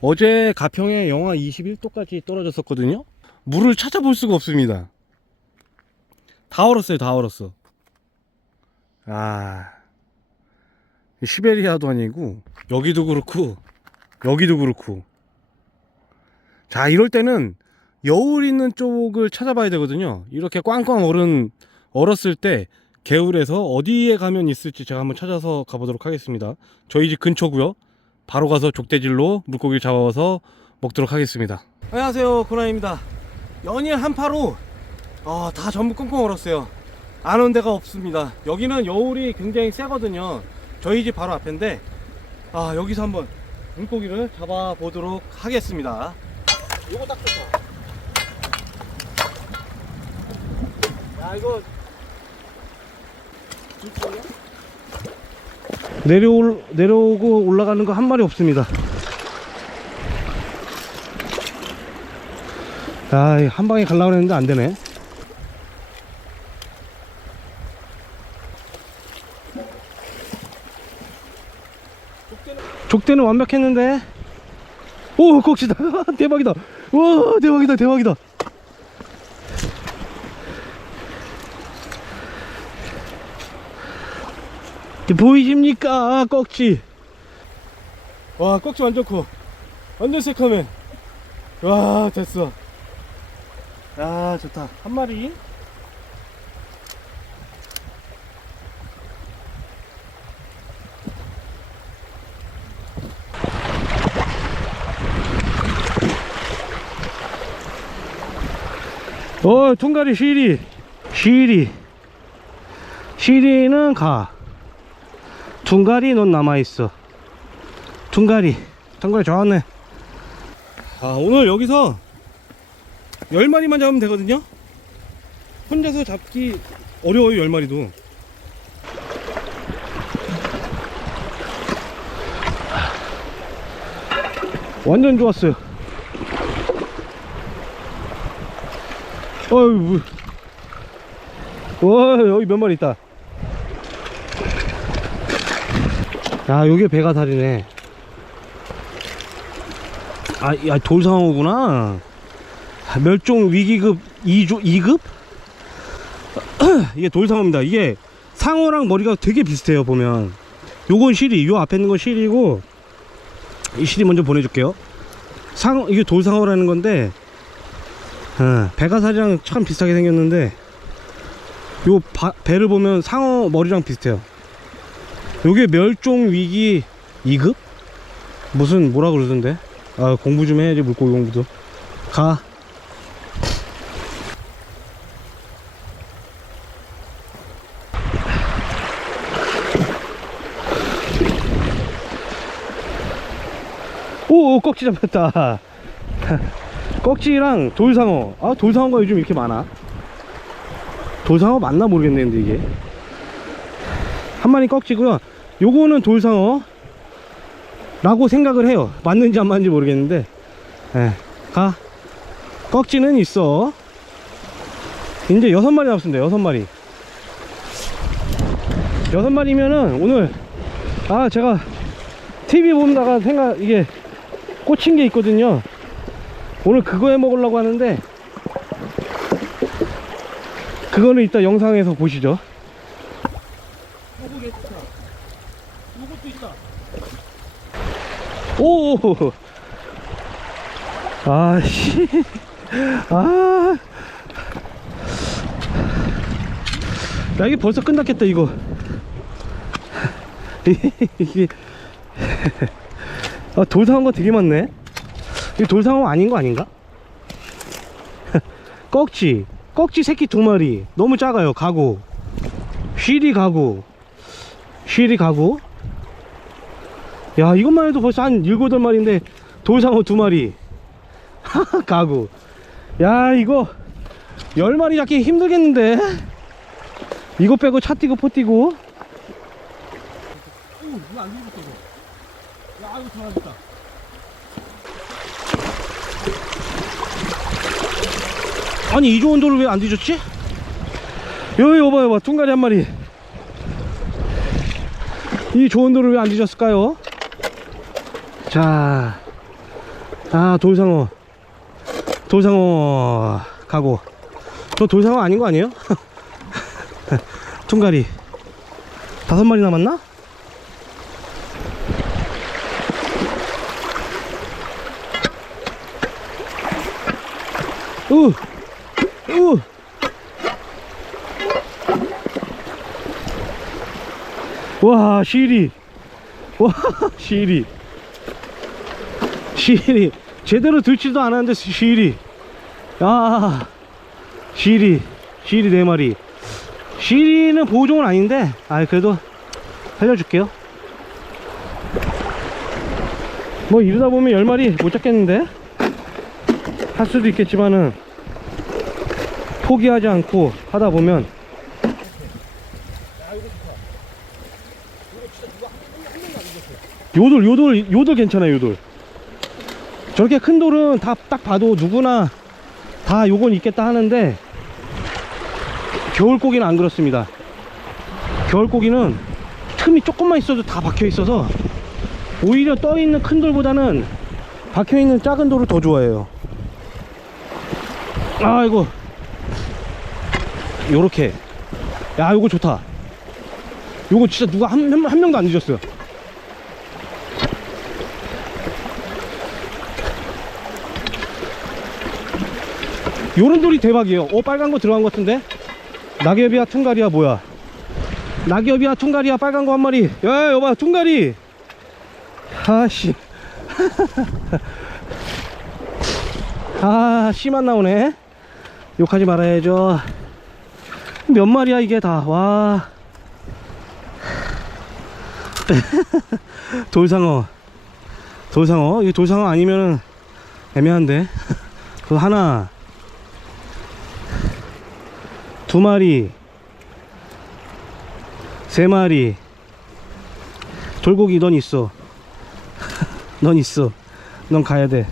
어제 가평에 영하 21도까지 떨어졌었거든요. 물을 찾아볼 수가 없습니다. 다 얼었어요, 다 얼었어. 아, 시베리아도 아니고 여기도 그렇고 여기도 그렇고. 자, 이럴 때는 여울 있는 쪽을 찾아봐야 되거든요. 이렇게 꽝꽝 얼은 얼었을 때 개울에서 어디에 가면 있을지 제가 한번 찾아서 가보도록 하겠습니다. 저희 집 근처고요. 바로 가서 족대질로 물고기를 잡아와서 먹도록 하겠습니다. 안녕하세요, 고나입니다. 연일 한파로 어, 다 전부 꽁꽁 얼었어요. 안 온 데가 없습니다. 여기는 여울이 굉장히 세거든요. 저희 집 바로 앞인데 아, 여기서 한번 물고기를 잡아 보도록 하겠습니다. 요거 딱 좋다. 야, 이거 내려올, 내려오고 올라가는 거 한 마리 없습니다. 아, 이한 방에 가려고 했는데 안 되네. 족대는 완벽했는데. 오, 꼭지다. 대박이다. 와, 대박이다, 대박이다. 보이십니까? 꺽지. 와, 꺽지 완전 커. 완전 새카매. 와, 됐어. 야, 좋다. 한 마리. 어, 퉁가리 시리. 시리. 시리는 가. 퉁가리 넌 남아있어. 퉁가리. 퉁가리 좋았네. 아, 오늘 여기서 10마리만 잡으면 되거든요? 혼자서 잡기 어려워요, 10마리도. 완전 좋았어요. 어휴, 와, 여기 몇 마리 있다. 야, 요게 배가살이네. 아, 야, 돌상어구나. 멸종 위기급 2조, 2급? 이게 돌상어입니다. 이게 상어랑 머리가 되게 비슷해요, 보면. 요건 실이, 요 앞에 있는 건 실이고, 이 실이 먼저 보내줄게요. 상어, 이게 돌상어라는 건데, 어, 배가살이랑 참 비슷하게 생겼는데, 요 바- 배를 보면 상어 머리랑 비슷해요. 요게 멸종 위기 2급? 무슨 뭐라 그러던데? 아 공부 좀 해야지 물고기 공부도. 가. 오, 오 꺽지 잡혔다. 꺽지랑 돌상어. 아 돌상어가 요즘 이렇게 많아. 돌상어 맞나 모르겠네 근데 이게 한 마리 꺽지고요. 요거는 돌상어 라고 생각을 해요. 맞는지 안 맞는지 모르겠는데. 예, 가. 꺽지는 있어. 이제 여섯 마리 남았습니다. 여섯 마리. 여섯 마리면은 오늘 아 제가 TV 보다가 생각 이게 꽂힌 게 있거든요. 오늘 그거 해 먹으려고 하는데 그거는 이따 영상에서 보시죠. 요것도 있다. 오. 아씨. 아. 야 이게 벌써 끝났겠다 이거. 아, 돌상어가 되게 많네. 이 돌상어 아닌 거 아닌가? 꺽지. 꺽지 새끼 두 마리 너무 작아요 가고 쉬리 가고 쉬리 가고 야 이것만 해도 벌써 한 일곱 여덟 마리인데 돌상어 두 마리. 가고 야 이거 열 마리 잡기 힘들겠는데? 이거 빼고 차 뛰고 포 뛰고. 아니 이 좋은 돌을 왜 안 뒤졌지? 여기 여봐 여봐. 퉁가리 한 마리. 이 좋은 돌을 왜 안 뒤졌을까요? 자 아 돌상어 돌상어 가고 저 돌상어 아닌 거 아니에요? 통가리 다섯 마리 남았나? 우! 우! 와 시리 와 시리 시리 제대로 들지도 않았는데 시리 야 시리 시리 네 마리. 시리는 보호종은 아닌데 아 그래도 살려줄게요. 뭐 이러다 보면 열 마리 못 잡겠는데? 할 수도 있겠지만은 포기하지 않고 하다 보면. 요돌 요돌 요돌 괜찮아요 요돌 저렇게 큰 돌은 다 딱 봐도 누구나 다 요건 있겠다 하는데 겨울고기는 안 그렇습니다. 겨울고기는 틈이 조금만 있어도 다 박혀 있어서 오히려 떠 있는 큰 돌보다는 박혀 있는 작은 돌을 더 좋아해요. 아이고. 요렇게. 야 요거 좋다. 요거 진짜 누가 한, 한, 한 명도 안 잊었어요 요런 돌이 대박이에요. 어 빨간 거 들어간 것 같은데? 낙엽이야 퉁가리야 뭐야? 낙엽이야 퉁가리야 빨간 거 한 마리. 야 여봐 퉁가리. 아씨. 아 씨만 나오네. 욕하지 말아야죠. 몇 마리야 이게 다와. 돌상어. 돌상어? 이게 돌상어 아니면은 애매한데? 그 하나 두 마리 세 마리. 돌고기 넌 있어. 넌 있어. 넌 가야 돼.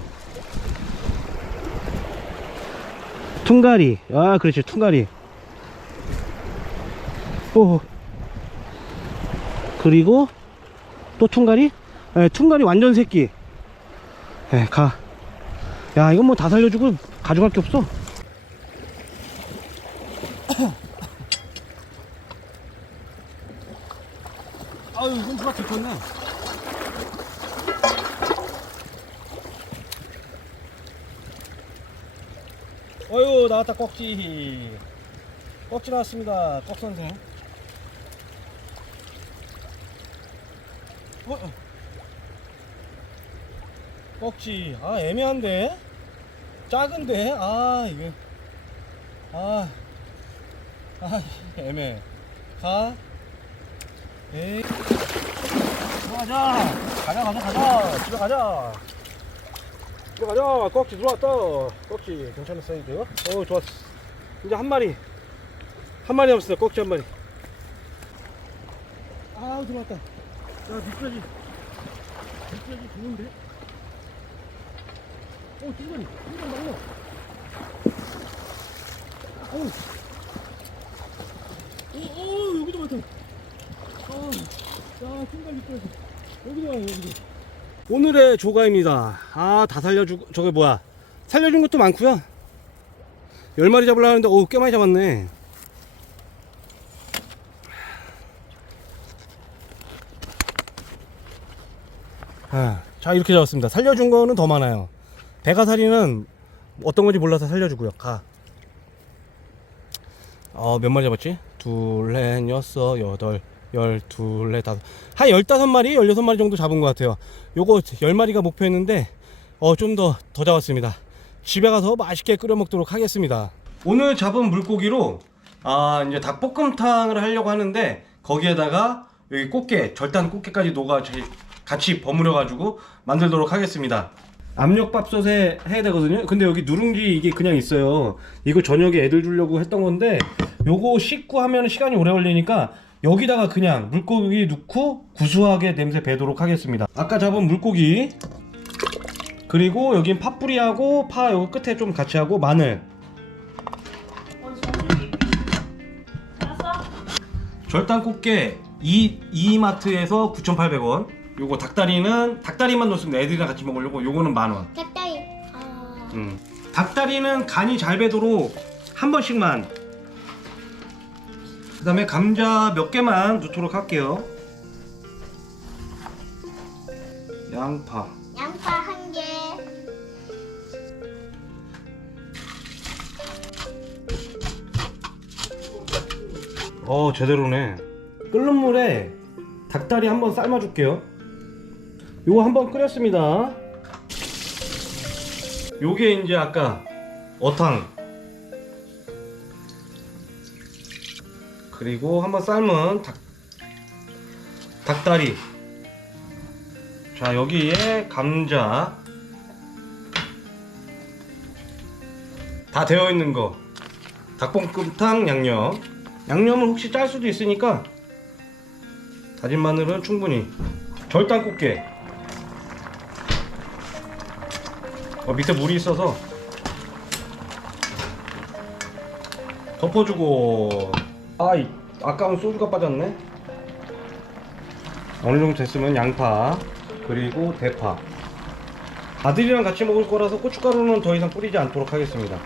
퉁가리. 아 그렇지. 퉁가리. 오 그리고 또 퉁가리? 예, 퉁가리 완전 새끼. 예, 가. 야, 이건 뭐 다 살려주고 가져갈 게 없어. 아유, 이건 누가 들켰네. 어유, 나왔다, 꺽지. 꺽지 나왔습니다, 꺽 선생. 어, 어. 꺽지 아 애매한데 작은데 아 이게 아, 아 애매. 가. 에이. 들어가자. 가자 가자 가자. 집에 가자. 집에 가자. 꺽지 들어왔다. 꺽지 괜찮은 사이즈요? 어 좋았어. 이제 한 마리. 한 마리 남았습니다 꺽지 한 마리. 아 들어왔다. 야 미꾸라지. 미꾸라지 좋은데? 오, 중간이, 중간 막나. 어우. 오, 오, 여기도 많다. 아, 야, 중간 미끄러져. 여기도 와요, 여기도. 오늘의 조가입니다. 아, 다 살려주고, 저게 뭐야. 살려준 것도 많고요 열 마리 잡으려고 하는데, 오, 꽤 많이 잡았네. 아, 자, 이렇게 잡았습니다. 살려준 거는 더 많아요. 대가살이는 어떤 건지 몰라서 살려주고요. 가. 어, 몇 마리 잡았지? 둘, 넷, 여섯, 여덟, 열, 둘, 넷, 다섯. 한 열다섯 마리, 열여섯 마리 정도 잡은 것 같아요. 요거 열 마리가 목표였는데, 어, 좀 더, 더 잡았습니다. 집에 가서 맛있게 끓여 먹도록 하겠습니다. 오늘 잡은 물고기로, 아, 이제 닭볶음탕을 하려고 하는데, 거기에다가 여기 꽃게, 절단 꽃게까지 녹아 같이 버무려 가지고 만들도록 하겠습니다. 압력밥솥에 해야 되거든요. 근데 여기 누룽지 이게 그냥 있어요. 이거 저녁에 애들 주려고 했던 건데 요거 씻고 하면 시간이 오래 걸리니까 여기다가 그냥 물고기 넣고 구수하게 냄새 배도록 하겠습니다. 아까 잡은 물고기 그리고 여긴 파뿌리하고 파 요거 끝에 좀 같이 하고 마늘 절단 꽃게 이 이마트에서 9,800원. 요거 닭다리는 닭다리만 넣습니다. 애들이랑 같이 먹으려고 요거는 만 원. 닭다리 음. 닭다리는 간이 잘 배도록 한 번씩만. 그 다음에 감자 몇 개만 넣도록 할게요. 양파. 양파 한 개. 어 제대로네. 끓는 물에 닭다리 한번 삶아줄게요. 요거 한번 끓였습니다. 요게 이제 아까 어탕. 그리고 한번 삶은 닭, 닭다리. 자 여기에 감자. 다 되어 있는 거. 닭볶음탕 양념. 양념은 혹시 짤 수도 있으니까 다진 마늘은 충분히 절단 꽃게 어, 밑에 물이 있어서 덮어주고 아이 아까운 소주가 빠졌네 어느 정도 됐으면 양파 그리고 대파 아들이랑 같이 먹을 거라서 고춧가루는 더 이상 뿌리지 않도록 하겠습니다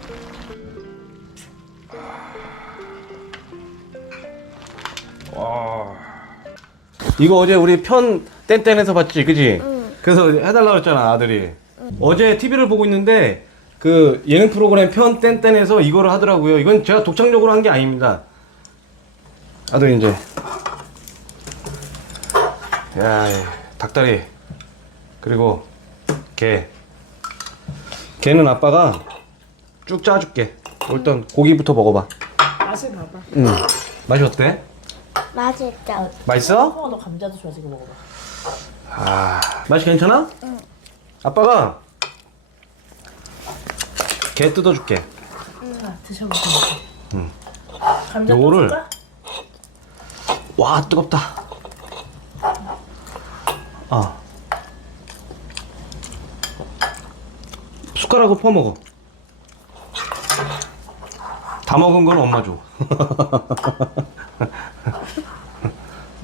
와. 이거 어제 우리 편 땡땡에서 봤지, 그지? 응. 그래서 해달라고 했잖아, 아들이. 어제 TV를 보고 있는데, 그 예능 프로그램 편 땡땡에서 이거를 하더라고요. 이건 제가 독창적으로 한 게 아닙니다. 아들 이제. 야, 이 닭다리. 그리고 게. 게는 아빠가 쭉 짜줄게. 일단 고기부터 먹어봐. 맛을 봐봐. 응. 맛이 어때? 맛있다. 맛있어? 어, 너 감자도 좋아 지금 먹어봐. 아, 맛이 괜찮아? 응. 아빠가 게 뜯어줄게. 자, 드셔보세요. 음. 감자 요거를-? 와, 뜨겁다. 아. 숟가락으로 퍼먹어. 다 먹은 건 엄마 줘.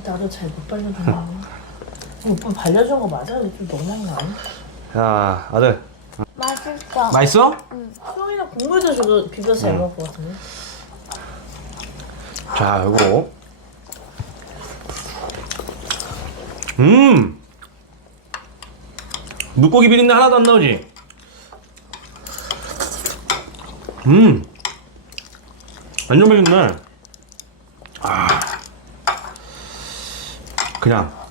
나도 잘 못 발려주네. 오빠 발려준 거 맞아? 좀 너무한 거 아니야? 자, 아들. 맛있어. 맛있어? 수영이랑 국물도 주고 비벼서 잘 음. 먹을 것 같은데. 자, 요거. 음! 물고기 비린내 하나도 안 나오지? 음! 완전 맛있네. 아. 그냥.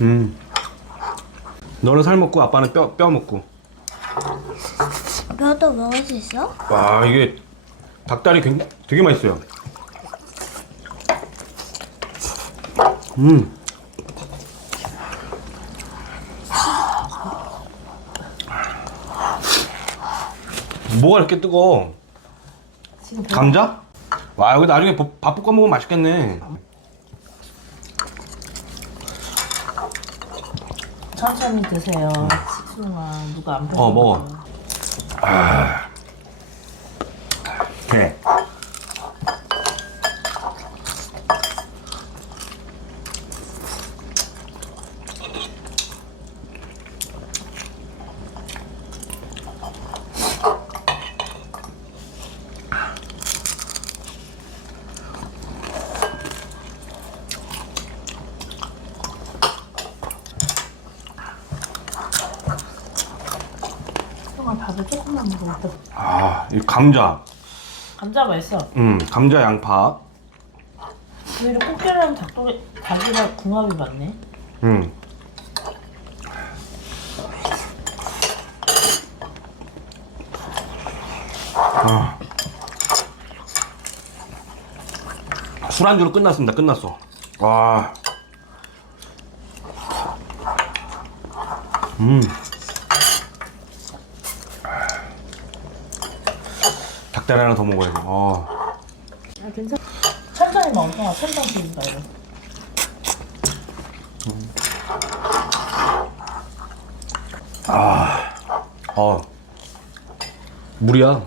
음. 너는 살 먹고 아빠는 뼈, 뼈 먹고. 뼈도 먹을 수 있어? 와 이게 닭다리 굉장히 되게 맛있어요. 음. 뭐가 이렇게 뜨거? 감자? 와 여기 나중에 밥, 밥 볶아 먹으면 맛있겠네. 천천히 드세요. 식순아 누가 안 어, 먹어. 그래. 수영아 밥을 먹어. 아, 이 감자. 감자 맛있어. 음, 감자 양파. 오히려 꽃게랑 닭도리 닭이랑 궁합이 맞네. 음. 아. 술안주로 끝났습니다. 끝났어. 와. 음. 닭다리 하나 더 먹어야 돼. 어. 아 괜찮아. 장이 많다. 천장 비린다 이거. 어. 물이야.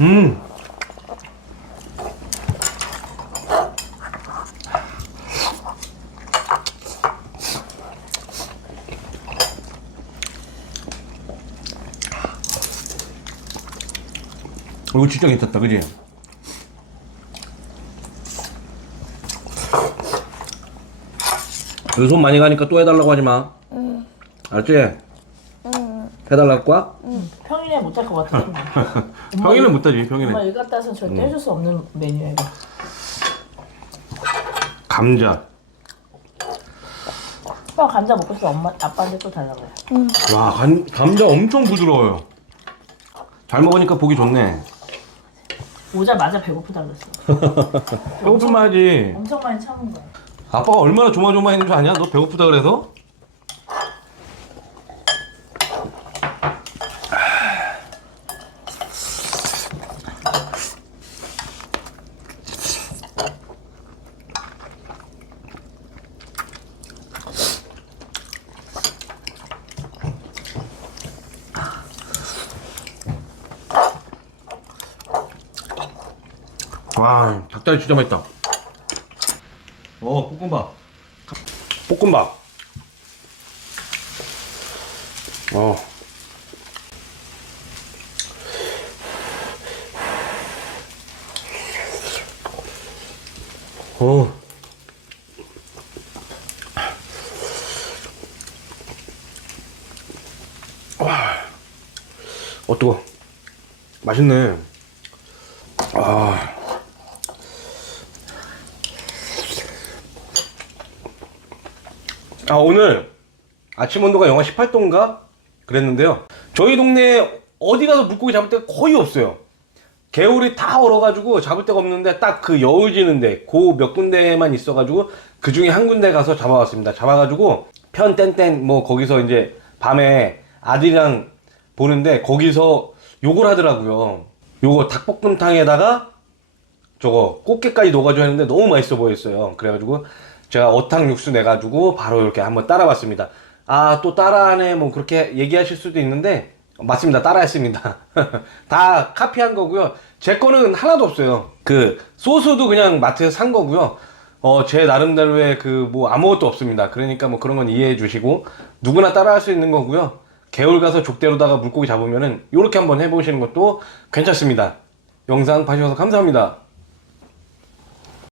음. 이거 진짜 괜찮다, 그지? 여기 손 많이 가니까 또 해달라고 하지 마. 응. 알지? 응. 해달라고 거야? 평일에 못 할 것 같아. 평일은 못하지, 평일은. 엄마 일 갔다 와서 절대 해줄 수 없는 메뉴야 이거. 감자. 오빠 감자 먹고 싶어 엄마 아빠한테 또 달라고 해. 와, 감, 감자 엄청 부드러워요. 잘 먹으니까 보기 좋네. 오자마자 배고프다 그랬어. 배고프면 하지. 엄청 많이 참은 거야. 아빠가 얼마나 조마조마했는 줄 아냐? 너 배고프다 그래서? 와, 닭다리 진짜 맛있다. 어, 볶음밥. 볶음밥. 어. 어. 와. 어, 뜨거. 맛있네. 아. 아 오늘 아침 온도가 영하 18도인가? 그랬는데요. 저희 동네에 어디 가서 물고기 잡을 데가 거의 없어요. 개울이 다 얼어가지고 잡을 데가 없는데 딱 그 여울 지는데 그 몇 군데만 있어가지고 그 중에 한 군데 가서 잡아왔습니다. 잡아가지고 편 땡땡 뭐 거기서 이제 밤에 아들이랑 보는데 거기서 욕을 하더라고요. 요거 닭볶음탕에다가 저거 꽃게까지 녹아줘 했는데 너무 맛있어 보였어요. 그래가지고 제가 어탕 육수 내가지고 바로 이렇게 한번 따라봤습니다. 아 또 따라하네 뭐 그렇게 얘기하실 수도 있는데 맞습니다. 따라했습니다. 다 카피한 거고요. 제 거는 하나도 없어요. 그 소스도 그냥 마트에서 산 거고요. 어 제 나름대로의 그 뭐 아무것도 없습니다. 그러니까 뭐 그런 건 이해해 주시고 누구나 따라할 수 있는 거고요. 개울 가서 족대로다가 물고기 잡으면은 요렇게 한번 해보시는 것도 괜찮습니다. 영상 봐주셔서 감사합니다.